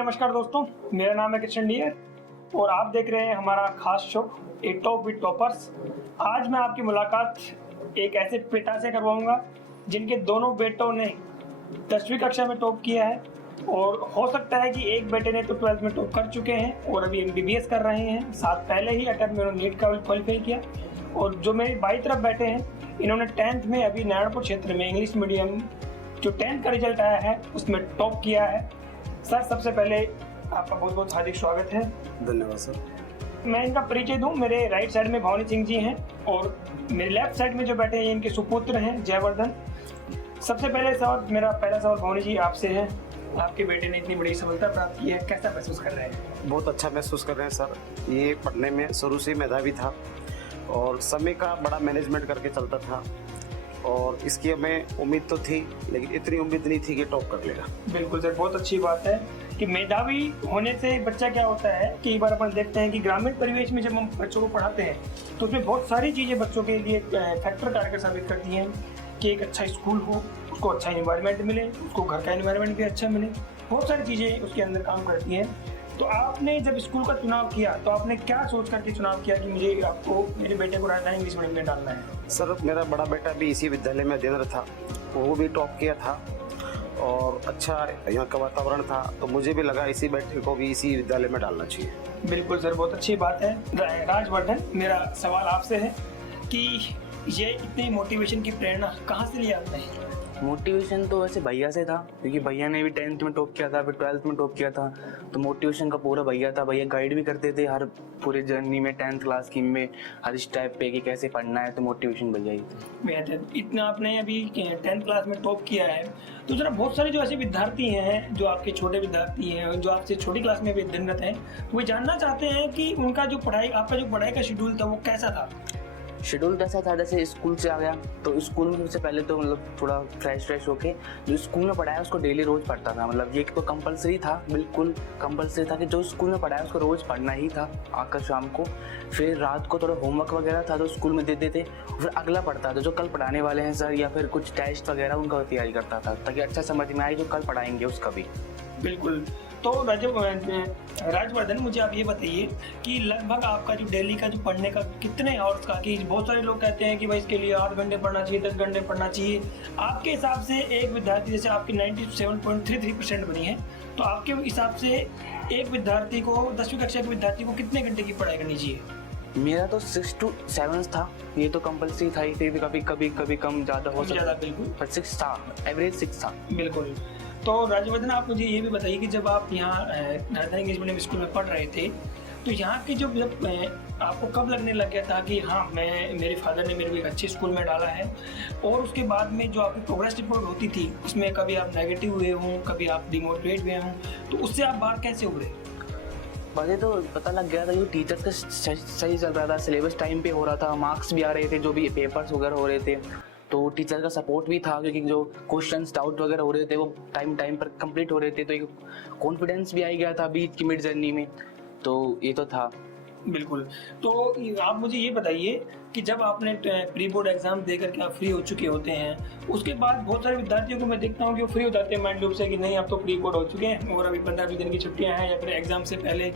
नमस्कार दोस्तों, मेरा नाम है कृष्ण डियर और आप देख रहे हैं हमारा खास show A top with toppers. आज मैं आपकी मुलाकात एक ऐसे पिता से करवाऊंगा जिनके दोनों बेटों ने 10वीं कक्षा में टॉप किया है और हो सकता है कि एक बेटे ने तो 12th में टॉप कर चुके हैं और अभी MBBS कर रहे हैं। साथ पहले ही अटेम्प्ट में उन्होंने नीट का क्वालिफाई किया। और जो मेरी बाई तरफ बैठे हैं, इन्होंने 10th में अभी नारायणपुर क्षेत्र में इंग्लिश मीडियम जो 10th का रिजल्ट आया है उसमें टॉप किया है। सर, सबसे पहले आपका बहुत बहुत हार्दिक स्वागत है। धन्यवाद सर। मैं इनका परिचय दूं, मेरे राइट साइड में भवानी सिंह जी हैं और मेरे लेफ्ट साइड में जो बैठे हैं इनके सुपुत्र हैं जयवर्धन। सबसे पहले सवाल, मेरा पहला सवाल भवानी जी आपसे है, आपके बेटे ने इतनी बड़ी सफलता प्राप्त की है, कैसा महसूस कर रहे हैं? बहुत अच्छा महसूस कर रहे हैं सर। ये पढ़ने में शुरू से मेधावी था और समय का बड़ा मैनेजमेंट करके चलता था और इसकी हमें उम्मीद तो थी, लेकिन इतनी उम्मीद नहीं थी कि टॉप कर लेगा। बिल्कुल सर, बहुत अच्छी बात है कि मेधावी होने से बच्चा क्या होता है, कई बार अपन देखते हैं कि ग्रामीण परिवेश में जब हम बच्चों को पढ़ाते हैं तो उसमें बहुत सारी चीज़ें बच्चों के लिए फैक्टर कारगर साबित करती हैं कि एक अच्छा स्कूल हो, उसको अच्छा इन्वायरमेंट मिले, उसको घर का इन्वायरमेंट भी अच्छा मिले, बहुत सारी चीज़ें उसके अंदर काम करती हैं। तो आपने जब स्कूल का चुनाव किया तो आपने क्या सोच करके चुनाव किया कि मुझे आपको मेरे बेटे को राजधानी इंग्लिश मीडियम में डालना है? सर, मेरा बड़ा बेटा भी इसी विद्यालय में अध्ययनरत था, वो भी टॉप किया था और अच्छा यहाँ का वातावरण था, तो मुझे भी लगा इसी बेटे को भी इसी विद्यालय में डालना चाहिए। बिल्कुल सर, बहुत अच्छी बात है। राजवर्धन, मेरा सवाल आपसे है कि ये इतनी मोटिवेशन की प्रेरणा कहाँ से ली आपने? मोटिवेशन तो वैसे भैया से था, क्योंकि भैया ने भी 10th में टॉप किया था, फिर 12th में टॉप किया था, तो मोटिवेशन का पूरा भैया था। भैया गाइड भी करते थे हर पूरे जर्नी में, 10th क्लास की में हर स्टेप पे कि कैसे पढ़ना है, तो मोटिवेशन भैया ही थे। बेहतर। इतना आपने अभी 10th क्लास में टॉप किया है, तो जरा बहुत सारे जो ऐसे विद्यार्थी हैं जो आपके छोटे विद्यार्थी हैं, जो आपसे छोटी क्लास में भी अध्ययनरत हैं, वो जानना चाहते हैं कि उनका जो पढ़ाई, आपका जो पढ़ाई का शेड्यूल था वो कैसा था? शेड्यूल कैसा था, जैसे स्कूल से आ गया तो स्कूल में सबसे पहले तो मतलब थोड़ा फ्रेश होके जो स्कूल में पढ़ाया उसको डेली रोज पढ़ता था। मतलब ये तो कंपलसरी था, बिल्कुल कंपलसरी था कि जो स्कूल में पढ़ाया उसको रोज पढ़ना ही था आकर शाम को। फिर रात को थोड़ा होमवर्क वगैरह था तो स्कूल में देते थे, फिर अगला पढ़ता था जो कल पढ़ाने वाले हैं सर, या फिर कुछ टेस्ट वगैरह उनका तैयारी करता था ताकि अच्छा समझ में आए जो कल पढ़ाएंगे उसका भी। बिल्कुल। तो राजवर्धन, मुझे आप ये बताइए कि लगभग आपका जो डेली का जो पढ़ने का कितने आवर्स का, कि बहुत सारे लोग कहते हैं कि भाई इसके लिए 8 घंटे पढ़ना चाहिए, 10 घंटे पढ़ना चाहिए। आपके हिसाब से एक विद्यार्थी, जैसे आपकी 97.33% बनी है, तो आपके हिसाब से एक विद्यार्थी को, 10वीं कक्षा के विद्यार्थी को कितने घंटे की पढ़ाई करनी चाहिए? मेरा तो 6 to 7 था, ये तो कंपलसरी था ही, फिर भी कभी कम ज़्यादा हो सकता, बिल्कुल, पर 6 था, एवरेज 6 था। बिल्कुल। तो राजवर्धन, आप मुझे ये भी बताइए कि जब आप यहाँ राजधानी इंग्लिश मीडियम स्कूल में पढ़ रहे थे तो यहाँ की जब आपको कब लगने लग गया था कि हाँ, मेरे फादर ने मेरे को एक अच्छे स्कूल में डाला है, और उसके बाद में जो आपकी प्रोग्रेस रिपोर्ट होती थी उसमें कभी आप नेगेटिव हुए हों, कभी आप डिमोटिवेट हुए हों, तो उससे आप बाहर कैसे उभरे? मुझे तो पता लग गया था कि टीचर्स का सही चल रहा था, सिलेबस टाइम पे हो रहा था, मार्क्स भी आ रहे थे, जो भी पेपर्स वगैरह हो रहे थे, तो टीचर का सपोर्ट भी था, क्योंकि जो क्वेश्चंस डाउट वगैरह हो रहे थे वो टाइम पर कंप्लीट हो रहे थे, तो एक कॉन्फिडेंस भी आ गया था बीच की मिड जर्नी में, तो ये तो था। बिल्कुल। तो आप मुझे ये बताइए कि जब आपने प्री बोर्ड एग्जाम दे करके आप फ्री हो चुके होते हैं, उसके बाद बहुत सारे विद्यार्थियों को मैं देखता हूँ कि वो फ्री हो जाते हैं माइंड लूप से कि नहीं, अब तो प्री बोर्ड हो चुके हैं और अभी 15-20 दिन की छुट्टियां हैं, या फिर एग्जाम से पहले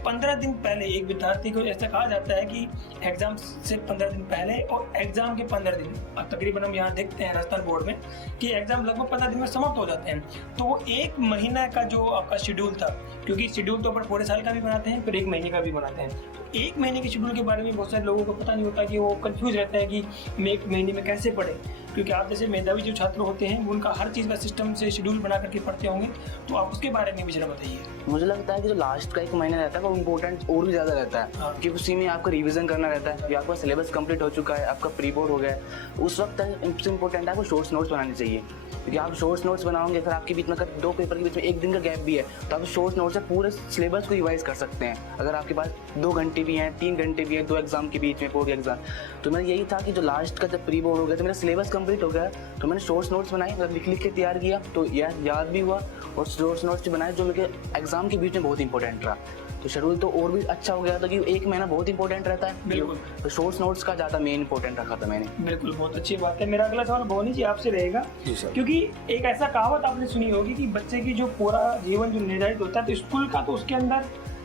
15 दिन पहले एक विद्यार्थी को ऐसा कहा जाता है कि एग्जाम से 15 दिन पहले और एग्जाम के 15 दिन, तकरीबन हम यहाँ देखते हैं राजस्थान बोर्ड में कि एग्जाम लगभग 15 दिन में समाप्त हो जाते हैं। तो एक महीना का जो आपका शेड्यूल था, क्योंकि शेड्यूल तो अपन पूरे साल का भी बनाते हैं, फिर एक महीने का भी बनाते हैं, तो एक महीने के शेड्यूल के बारे में बहुत सारे लोगों को पता नहीं होता कि वो कंफ्यूज रहता है कि मैं एक महीने में कैसे पढ़े, क्योंकि आप जैसे मेधावी जो छात्र होते हैं उनका हर चीज़ का सिस्टम से शेड्यूल बना करके पढ़ते होंगे, तो आप उसके बारे में भी जरा बताइए। मुझे लगता है कि जो लास्ट का 1 महीना रहता है वो इम्पोर्टेंट और भी ज़्यादा रहता है। हाँ। कि उसी में आपका रिवीजन करना रहता है, या आपका सिलेबस कंप्लीट हो चुका है, आपका प्री बोर्ड हो गया है, उस वक्त सबसे इम्पोर्टेंट है आपको शॉर्ट्स नोट्स बनाने चाहिए, क्योंकि आप शॉर्ट्स नोट्स बनाओगे, फिर आपके बीच में अगर 2 पेपर के बीच में 1 दिन का गैप भी है तो आप शॉर्ट्स नोट्स से पूरे सिलेबस को रिवाइज कर सकते हैं। अगर आपके पास 2 घंटे भी हैं, 3 घंटे भी हैं, 2 एग्जाम के बीच में, बोर्ड एग्जाम, तो मेरा यही था कि जो लास्ट का जब प्री बोर्ड हो गया तो मेरा सिलेबस कंप्लीट हो गया, तो मैंने शॉर्ट्स नोट्स बनाए, लिख के तैयार किया, तो याद भी हुआ और सोर्स नोट्स बनाए जो मेरे एग्जाम के बीच में बहुत इंपॉर्टेंट रहा। तो शेड्यूल तो और भी अच्छा हो गया था कि एक महीना बहुत इंपॉर्टेंट रहता है। बिल्कुल। तो सोर्स नोट्स का ज़्यादा मेन इंपॉर्टेंट रखा था मैंने। बिल्कुल, बहुत अच्छी बात है। मेरा अगला सवाल भवानी जी आपसे रहेगा, जी सर। क्योंकि एक ऐसा कहावत आपने सुनी होगी कि बच्चे की जो पूरा जीवन जो निर्धारित होता है, तो स्कूल का तो उसके अंदर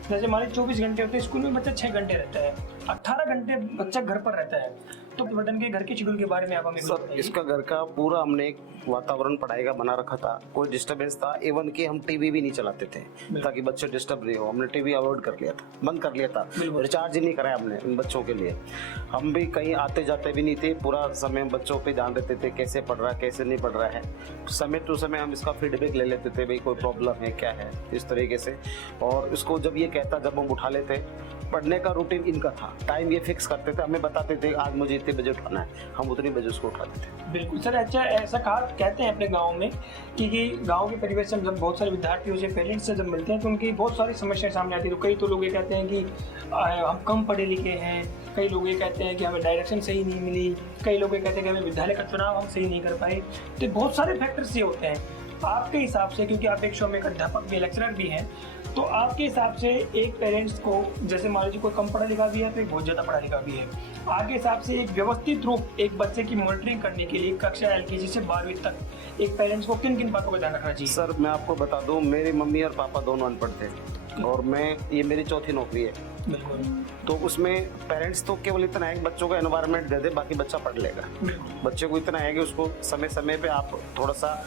जैसे मान लीजिए 24 घंटे होते हैं, स्कूल में बच्चा 6 घंटे रहता है, 18 घंटे बच्चा घर पर रहता है। तो वर्धन के घर के शेड्यूल के बारे में आप हमें सर बताइए। इसका घर का पूरा हमने एक वातावरण पढ़ाई का बना रखा था, कोई डिस्टरबेंस था, इवन कि हम टीवी भी नहीं चलाते थे ताकि बच्चे डिस्टर्ब नहीं हो। हमने टीवी अवॉइड कर लिया था, बंद कर लिया था, रिचार्ज ही नहीं कराया हमने इन बच्चों के लिए। हम भी कहीं आते जाते भी नहीं थे, पूरा समय बच्चों पे ध्यान देते थे, कैसे पढ़ रहा है कैसे नहीं पढ़ रहा है। समय टू समय हम इसका फीडबैक ले लेते थे, भाई कोई प्रॉब्लम है क्या है, इस तरीके से। और इसको जब ये कहता, जब हम उठा लेते, पढ़ने का रूटीन इनका था, टाइम ये फिक्स करते थे, हमें बताते थे आज मुझे इतने बजे उठाना है, हम उतनी बजे उसको उठाते थे। बिल्कुल सर। अच्छा, ऐसा कहा कहते हैं अपने गांव में कि गांव के परिवेश से जब बहुत सारे विद्यार्थियों से पेरेंट्स से जब मिलते हैं तो उनकी बहुत सारी समस्याएं सामने आती है। तो कई तो लोग ये कहते हैं कि हम कम पढ़े लिखे हैं, कई लोग ये कहते हैं कि हमें डायरेक्शन सही नहीं मिली, कई लोग ये कहते हैं कि हमें विद्यालय का चुनाव हम सही नहीं कर पाए। तो बहुत सारे फैक्टर्स ये होते हैं। आपके हिसाब से, क्योंकि आप एक शो में एक अध्यापक भी, लेक्चरर भी हैं, तो आपके हिसाब से एक पेरेंट्स को, जैसे मान लीजिए कोई कम पढ़ा लिखा भी है तो एक बहुत ज़्यादा पढ़ा लिखा भी है, आपके हिसाब से एक व्यवस्थित रूप एक बच्चे की मॉनिटरिंग करने के लिए कक्षा LKG से 12वीं तक एक पेरेंट्स को किन किन बातों का ध्यान रखना चाहिए? सर मैं आपको बता दूं, मेरी मम्मी और पापा दोनों अनपढ़ थे और ये मेरी चौथी नौकरी है। बिल्कुल। तो उसमें पेरेंट्स तो केवल इतना है कि बच्चों को एनवायरनमेंट दे दे, बाकी बच्चा पढ़ लेगा। बच्चे को इतना है कि उसको समय समय पे आप थोड़ा सा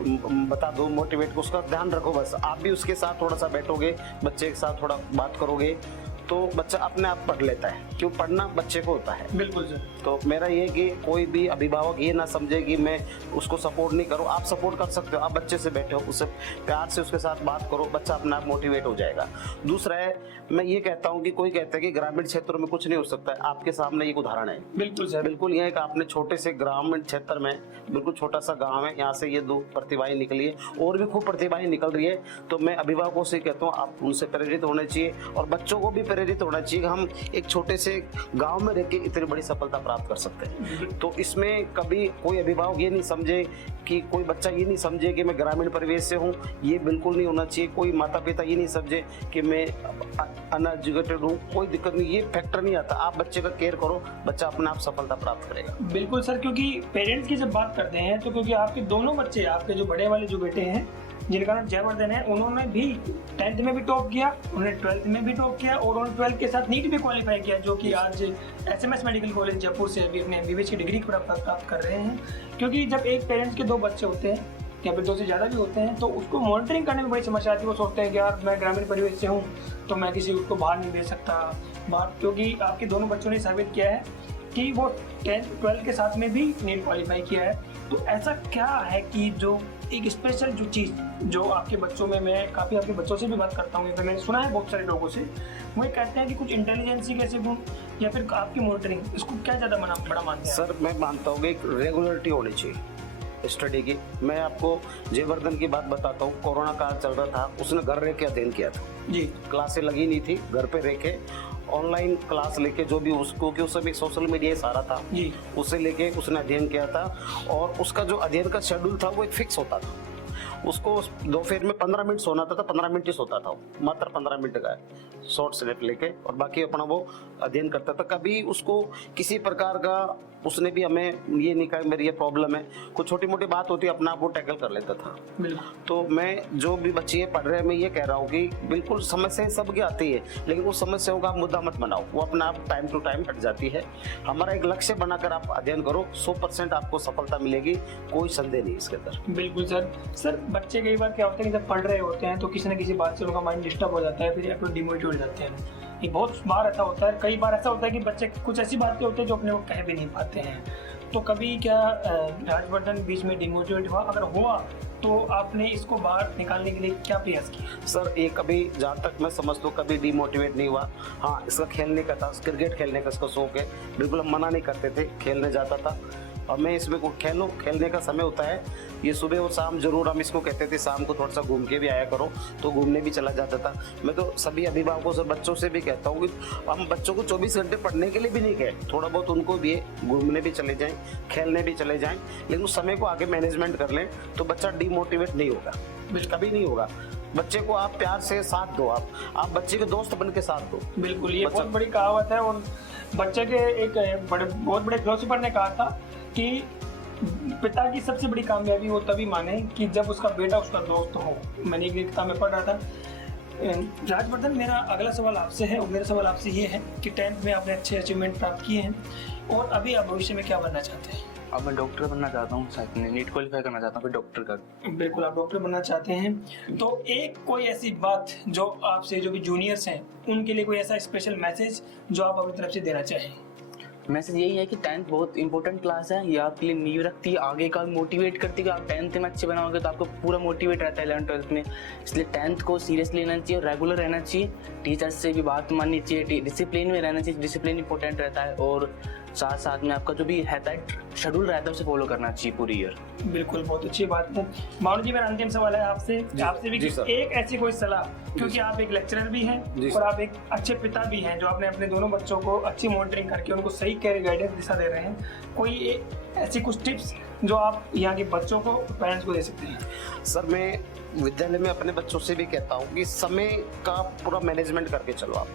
बता दो, मोटिवेट को, उसका ध्यान रखो। बस आप भी उसके साथ थोड़ा सा बैठोगे, बच्चे के साथ थोड़ा बात करोगे तो बच्चा अपने आप पढ़ लेता है, क्यों पढ़ना बच्चे को होता है। बिल्कुल सर। तो मेरा ये कि कोई भी अभिभावक ये ना समझे कि मैं उसको सपोर्ट नहीं करूँ। आप सपोर्ट कर सकते हो, आप बच्चे से बैठे हो, उससे प्यार से उसके साथ बात करो, बच्चा अपने आप मोटिवेट हो जाएगा। दूसरा है, मैं ये कहता हूँ कि कोई कहता है कि ग्रामीण क्षेत्रों में कुछ नहीं हो सकता है, आपके सामने एक उदाहरण है। बिल्कुल सर। बिल्कुल ये है कि आपने छोटे से ग्रामीण क्षेत्र में, बिल्कुल छोटा सा गाँव है, यहाँ से ये 2 प्रतिभाएं निकली है और भी खूब प्रतिभाएं निकल रही है। तो मैं अभिभावकों से कहता हूँ आप उनसे प्रेरित होने चाहिए और बच्चों को भी प्रेरित होना चाहिए। हम एक छोटे से गांव में रह के इतनी बड़ी सफलता प्राप्त कर सकते हैं। तो इसमें कभी कोई अभिभावक ये नहीं समझे कि, कोई बच्चा ये नहीं समझे कि मैं ग्रामीण परिवेश से हूँ, ये बिल्कुल नहीं होना चाहिए। कोई माता पिता ये नहीं समझे कि मैं अनएजुकेटेड हूँ, कोई दिक्कत नहीं, ये फैक्टर नहीं आता। आप बच्चे का केयर करो, बच्चा अपने आप सफलता प्राप्त करेगा। बिल्कुल सर, क्योंकि पेरेंट्स की जब बात करते हैं तो क्योंकि आपके दोनों बच्चे, आपके जो बड़े वाले जो बेटे हैं जिनका नाम जयवर्धन है, उन्होंने भी 10th में भी टॉप किया, उन्होंने 12th में भी टॉप किया और उन्होंने 12th के साथ नीट भी क्वालिफाई किया, जो कि आज SMS मेडिकल कॉलेज जयपुर से अभी अपने MBBS की डिग्री प्राप्त कर रहे हैं। क्योंकि जब एक पेरेंट्स के 2 बच्चे होते हैं या फिर 2 से ज़्यादा भी होते हैं तो उसको मॉनिटरिंग करने में बड़ी समस्या आती है। वो सोचते हैं कि यार मैं ग्रामीण परिवेश से हूँ तो मैं किसी को बाहर नहीं भेज सकता बाहर, क्योंकि आपके दोनों बच्चों ने साबित किया है कि वो 10th 12th के साथ में भी नीट क्वालिफाई किया है। तो ऐसा क्या है कि जो एक स्पेशल जो चीज़ जो आपके बच्चों में, मैं काफ़ी आपके बच्चों से भी बात करता हूँ, मैंने सुना है बहुत सारे लोगों से, वो ये कहते हैं कि कुछ इंटेलिजेंसी कैसे गुण या फिर आपकी मॉनिटरिंग, इसको क्या ज़्यादा बड़ा मानते हैं? सर मैं मानता हूँ कि एक रेगुलरिटी होनी चाहिए स्टडी की। मैं आपको जयवर्धन की बात बताता हूँ। कोरोना काल चल रहा था, उसने घर रह के अध्ययन किया था जी। क्लासें लगी नहीं थी, घर पे रह के ऑनलाइन क्लास लेके, जो भी उसको, कि उस समय सोशल मीडिया सारा था जी, उसे लेके उसने अध्ययन किया था। और उसका जो अध्ययन का शेड्यूल था वो एक फिक्स होता था। उसको दोपहर में 15 मिनट सोना था, 15 मिनट ही सोता था, मात्र 15 मिनट का शॉर्ट स्लिप लेके, और बाकी अपना वो अध्ययन करता था। कभी उसको किसी प्रकार का, उसने भी हमें ये नहीं कहा मेरी ये प्रॉब्लम है, कुछ छोटी मोटी बात होती है अपना आप वो टैकल कर लेता था। तो मैं जो भी बच्चे पढ़ रहे हैं, मैं ये कह रहा हूँ कि बिल्कुल समस्याएं सबकी आती है, लेकिन उस समस्याओं का आप मुद्दा मत बनाओ, वो अपना आप टाइम टू टाइम हट जाती है। हमारा एक लक्ष्य बनाकर आप अध्ययन करो, 100% आपको सफलता मिलेगी, कोई संदेह नहीं इसके अंदर। बिल्कुल सर। बच्चे कई बार क्या होता है कि जब पढ़ रहे होते हैं तो किसी न किसी बात से उनका माइंड डिस्टर्ब हो जाता है, फिर या फिर डिमोटिवेट हो जाते हैं। ये बहुत बार ऐसा होता है। कई बार ऐसा होता है कि बच्चे कुछ ऐसी बातें होती है जो अपने को कह भी नहीं पाते हैं। तो कभी क्या राजवर्धन बीच में डिमोटिवेट हुआ? अगर हुआ तो आपने इसको बाहर निकालने के लिए क्या प्रयास किया? सर ये कभी, जहाँ तक मैं समझता हूँ, कभी डिमोटिवेट नहीं हुआ। हाँ, इसका खेलने का था, क्रिकेट खेलने का इसका शौक है, बिल्कुल हम मना नहीं करते थे, खेलने जाता था। और मैं इसमें को खेलने का समय होता है ये सुबह और शाम जरूर। हम इसको कहते थे शाम को थोड़ा सा घूम के भी आया करो, तो घूमने भी चला जाता था। मैं तो सभी अभिभावकों से बच्चों से भी कहता हूँ कि हम बच्चों को 24 घंटे पढ़ने के लिए भी नहीं कहे, थोड़ा बहुत उनको भी घूमने भी चले जाएं, खेलने भी चले जाएं, लेकिन उस समय को आगे मैनेजमेंट कर लें तो बच्चा डिमोटिवेट नहीं होगा, कभी नहीं होगा। बच्चे को आप प्यार से साथ दो, आप बच्चे के दोस्त बन के साथ दो। बिल्कुल, ये बहुत बड़ी कहावत है। और बच्चे के एक बहुत बड़े फिलोसोफर ने कहा था कि पिता की सबसे बड़ी कामयाबी वो तभी माने कि जब उसका बेटा उसका दोस्त हो। मैंने एक किताब में पढ़ रहा था। राजवर्धन, मेरा अगला सवाल आपसे है, और मेरा सवाल आपसे ये है कि 10th में आपने अच्छे अचीवमेंट प्राप्त किए हैं, और अभी आप भविष्य में क्या बनना चाहते हैं? अब मैं डॉक्टर बनना चाहता हूँ, साथ में नीट क्वालिफाई करना चाहता हूँ, फिर डॉक्टर का। बिल्कुल, आप डॉक्टर बनना चाहते हैं। तो एक कोई ऐसी बात जो आपसे जो भी जूनियर्स हैं उनके लिए कोई ऐसा स्पेशल मैसेज जो आप अपनी तरफ से देना चाहें? मैसेज यही है कि 10th बहुत इंपॉर्टेंट क्लास है, ये आपके लिए नींव रखती है, आगे का मोटिवेट करती है कि आप 10th में अच्छे बनाओगे तो आपको पूरा मोटिवेट रहता है 11th 12th में। इसलिए 10th को सीरियसली लेना चाहिए, रेगुलर रहना चाहिए, टीचर्स से भी बात माननी चाहिए, डिसिप्लिन में रहना चाहिए, डिसिप्लिन इंपॉर्टेंट रहता है, और साथ साथ में आपका जो भी रहता है शेड्यूल रहता है उसे फॉलो करना चाहिए पूरी ईयर। बिल्कुल, बहुत अच्छी बात है। मानो जी, मेरा अंतिम सवाल है आपसे भी कि एक ऐसी कोई सलाह, क्योंकि आप एक लेक्चरर भी हैं और आप एक अच्छे पिता भी हैं जो आपने अपने दोनों बच्चों को अच्छी मॉनिटरिंग करके उनको सही कैरियर गाइडेंस दिशा दे रहे हैं, कोई ऐसी कुछ टिप्स जो आप यहाँ के बच्चों को, पेरेंट्स को दे सकते हैं? सर, मैं विद्यालय में अपने बच्चों से भी कहता हूँ कि समय का पूरा मैनेजमेंट करके चलो। आप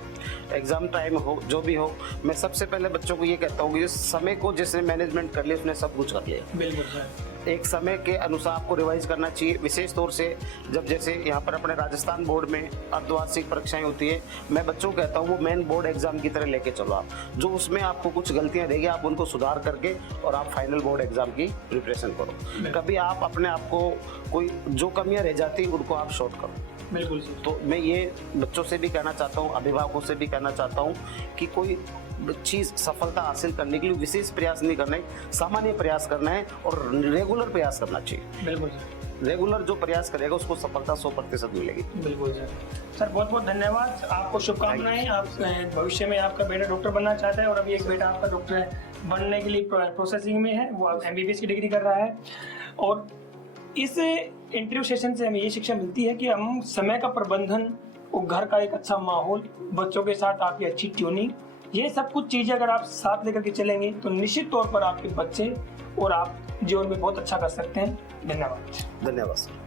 एग्जाम टाइम हो जो भी हो, मैं सबसे पहले बच्चों को ये कहता हूँ कि समय को जिसने मैनेजमेंट कर लिया उसने सब कुछ कर लिया। बिल्कुल सर। एक समय के अनुसार आपको रिवाइज करना चाहिए, विशेष तौर से जब जैसे यहाँ पर अपने राजस्थान बोर्ड में अर्धवार्षिक परीक्षाएं होती है, मैं बच्चों को कहता हूँ वो मेन बोर्ड एग्जाम की तरह लेके चलो। आप जो उसमें आपको कुछ गलतियां रहेगी आप उनको सुधार करके और आप फाइनल बोर्ड एग्जाम की प्रिपरेशन करो। कभी आप अपने आप को कोई जो कमियां रह जाती उनको आप शॉर्ट करो। बिल्कुल सर। तो मैं ये बच्चों से भी कहना चाहता हूँ, अभिभावकों से भी कहना चाहता हूँ कि कोई चीज सफलता हासिल करने के लिए विशेष प्रयास नहीं करना है, सामान्य प्रयास करना है और रेगुलर प्रयास करना चाहिए। बिल्कुल सर। रेगुलर जो प्रयास करेगा उसको सफलता 100% मिलेगी। बिल्कुल सर। सर, बहुत बहुत धन्यवाद, आपको शुभकामनाएं। आप भविष्य में आपका बेटा डॉक्टर बनना चाहता है और अभी एक बेटा आपका डॉक्टर बनने के लिए प्रोसेसिंग में है, वो आप MBBS की डिग्री कर रहा है। और इस इंटरव्यू सेशन से हमें ये शिक्षा मिलती है कि हम समय का प्रबंधन और घर का एक अच्छा माहौल, बच्चों के साथ आपकी अच्छी ट्यूनिंग, ये सब कुछ चीजें अगर आप साथ लेकर के चलेंगे तो निश्चित तौर पर आपके बच्चे और आप जीवन में बहुत अच्छा कर सकते हैं। धन्यवाद। धन्यवाद सर।